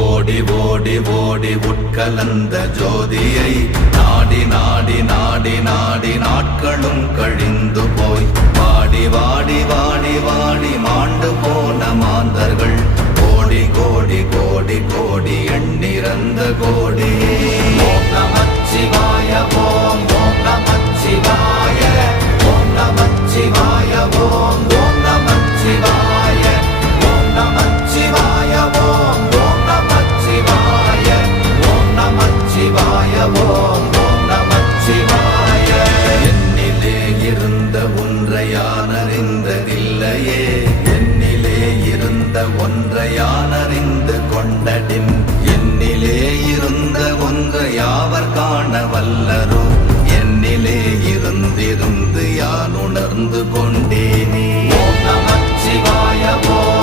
ஓடி ஓடி ஓடி உட்கலந்த ஜோதியை நாடி நாடி நாடி நாடி நாட்களும் கழிந்து போய் வாடி வாடி வாடி வாடி மாண்டு போன மாந்தர்கள் கோடி கோடி கோடி கோடி எண்ணிறந்த கோடி. ஓம் நமச்சிவாய ஓம் ஓம் நமச்சிவாய ஓம் நமச்சிவாய ஓம் ஓம் நமச்சிவாய ஓம் நமச்சிவாய ஓம் ஓம் நமச்சிவாய ஓம் நமச்சிவாய ஓம் ஓம் நமச்சிவாய. என்னிலே இருந்த ஒன்றை யான் அறிந்ததில்லையே, என்னிலே இருந்த ஒன்றை யான் அறிந்து கொண்டடின், என்னிலே இருந்த ஒன்றை யாவர் காண வல்லரோ, என்னிலே இருந்திருந்து யான் உணர்ந்து கொண்டேனே. ஓம் நமச்சிவாய ஓம்